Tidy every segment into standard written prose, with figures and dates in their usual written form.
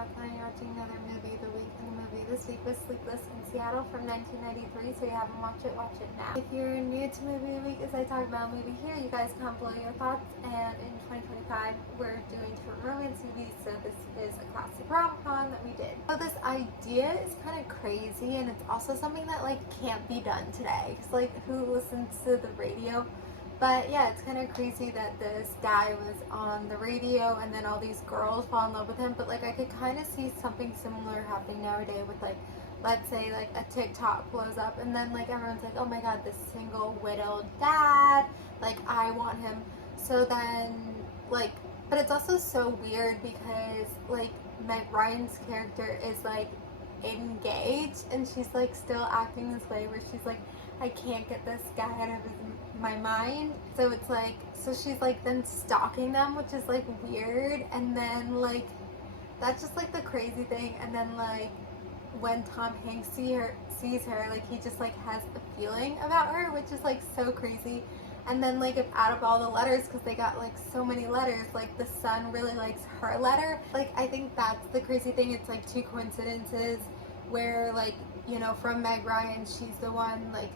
watching another movie of the week, and the movie The Sleepless in Seattle from 1993, so you haven't watched it, watch it now. If you're new to Movie of the Week, as I talk about a movie here, you guys comment below your thoughts, and in 2025, we're doing different romance movies, so this is a classic rom-com that we did. So this idea is kind of crazy, and it's also something that, like, can't be done today, because, like, who listens to the radio? But yeah, it's kind of crazy that this guy was on the radio and then all these girls fall in love with him. But like, I could kind of see something similar happening nowadays with, like, let's say like a TikTok blows up and then like everyone's like, oh my god, this single widowed dad, like I want him. So then like, but it's also so weird because like Meg Ryan's character is like engaged and she's like still acting this way where she's like, I can't get this guy out of my mind. So it's like, so she's like then stalking them, which is like weird. And then like, that's just like the crazy thing. And then like when Tom Hanks sees her, like he just like has a feeling about her, which is like so crazy. And then like if out of all the letters, because they got like so many letters, like the son really likes her letter. Like I think that's the crazy thing. It's like two coincidences where like, you know, from Meg Ryan, she's the one like,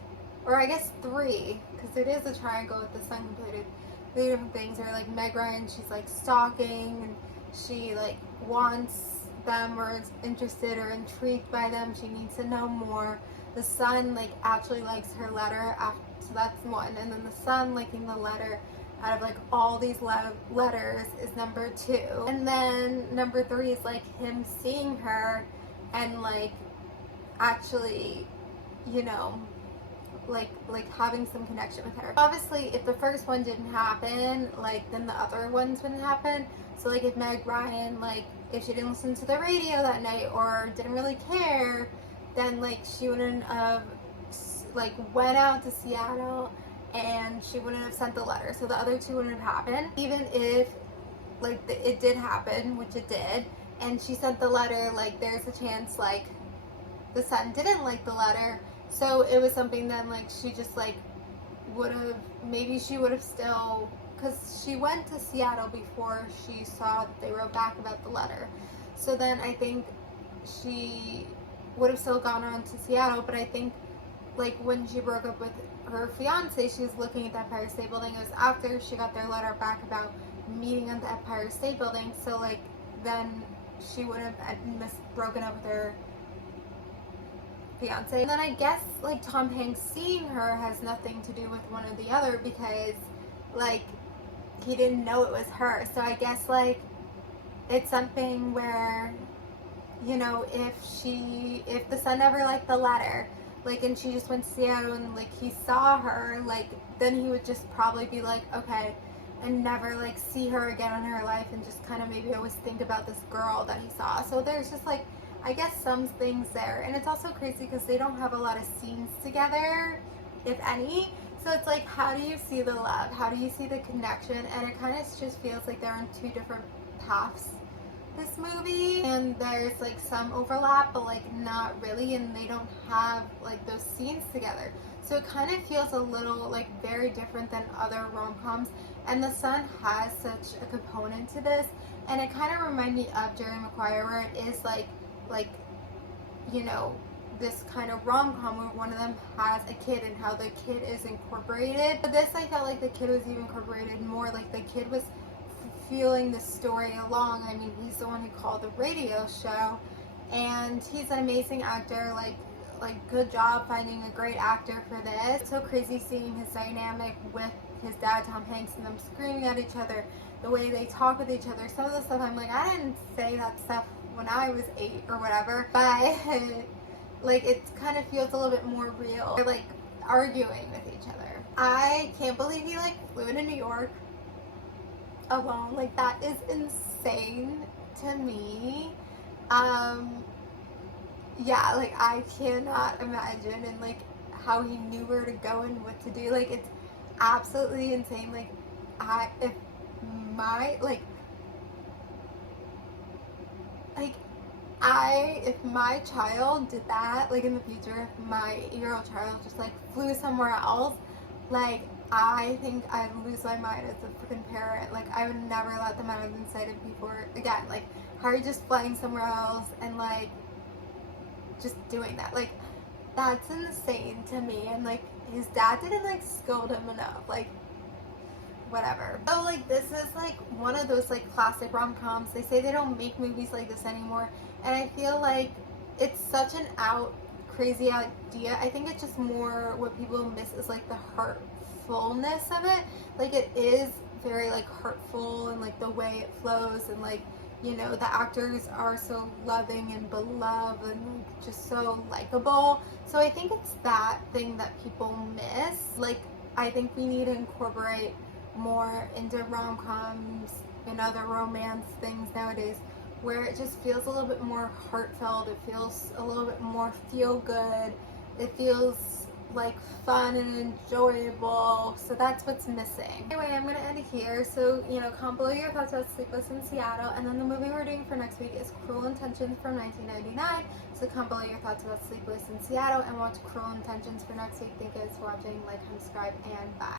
or I guess three, because it is a triangle with the son completed. Three different things where like Meg Ryan, she's like stalking and she like wants them or is interested or intrigued by them. She needs to know more. The son like actually likes her letter, so that's one. And then the son liking the letter out of like all these letters is number two. And then number three is like him seeing her and like actually, you know, like having some connection with her. Obviously, if the first one didn't happen, like then the other ones wouldn't happen. So like if Meg Ryan, like if she didn't listen to the radio that night or didn't really care, then like she wouldn't have like went out to Seattle and she wouldn't have sent the letter. So the other two wouldn't have happened. Even if like it did happen, which it did, and she sent the letter, like there's a chance like the son didn't like the letter. So it was something that like she just like would have, maybe she would have still, because she went to Seattle before she saw that they wrote back about the letter. So then I think she would have still gone on to Seattle, but I think like when she broke up with her fiance, she was looking at the Empire State Building. It was after she got their letter back about meeting at the Empire State Building. So like then she would have broken up with her fiance. And then I guess like Tom Hanks seeing her has nothing to do with one or the other because like he didn't know it was her. So I guess like it's something where, you know, if the son never liked the letter, like, and she just went to Seattle and like he saw her, like then he would just probably be like, okay, and never like see her again in her life and just kind of maybe always think about this girl that he saw. So there's just like, I guess some things there. And it's also crazy because they don't have a lot of scenes together, if any. So it's like, how do you see the love? How do you see the connection? And it kind of just feels like they're on two different paths, this movie. And there's like some overlap, but like not really. And they don't have like those scenes together. So it kind of feels a little like very different than other rom-coms. And the son has such a component to this. And it kind of reminded me of Jerry Maguire, where it is like, you know, this kind of rom-com where one of them has a kid and how the kid is incorporated. But this, I felt like the kid was even incorporated more, like the kid was feeling the story along. I mean, he's the one who called the radio show and he's an amazing actor, like good job finding a great actor for this. It's so crazy seeing his dynamic with his dad, Tom Hanks, and them screaming at each other, the way they talk with each other. Some of the stuff I'm like, I didn't say that stuff when I was 8 or whatever, but like it kind of feels a little bit more real. They're like arguing with each other. I can't believe he like flew into New York alone. Like that is insane to me. Yeah, like I cannot imagine, and like how he knew where to go and what to do. Like it's absolutely insane. Like if my child did that, like in the future, if my 8-year-old child just like flew somewhere else, like I think I'd lose my mind as a freaking parent. Like I would never let them out of the sight of people again. Like Harry just flying somewhere else and like just doing that. Like, that's insane to me. And like his dad didn't like scold him enough. Like, whatever. So like this is like one of those like classic rom-coms. They say they don't make movies like this anymore, and I feel like it's such an crazy idea. I think it's just more what people miss is like the heartfulness of it. Like, it is very like heartful, and like the way it flows, and like, you know, the actors are so loving and beloved and like just so likable. So I think it's that thing that people miss. Like, I think we need to incorporate more into rom-coms and other romance things nowadays, where it just feels a little bit more heartfelt. It feels a little bit more feel good. It feels like fun and enjoyable. So that's what's missing. Anyway, I'm gonna end here. So, you know, comment below your thoughts about Sleepless in Seattle, and then the movie we're doing for next week is Cruel Intentions from 1999. So comment below your thoughts about Sleepless in Seattle and watch Cruel Intentions for next week. Thank you guys for watching. Like, subscribe, and bye.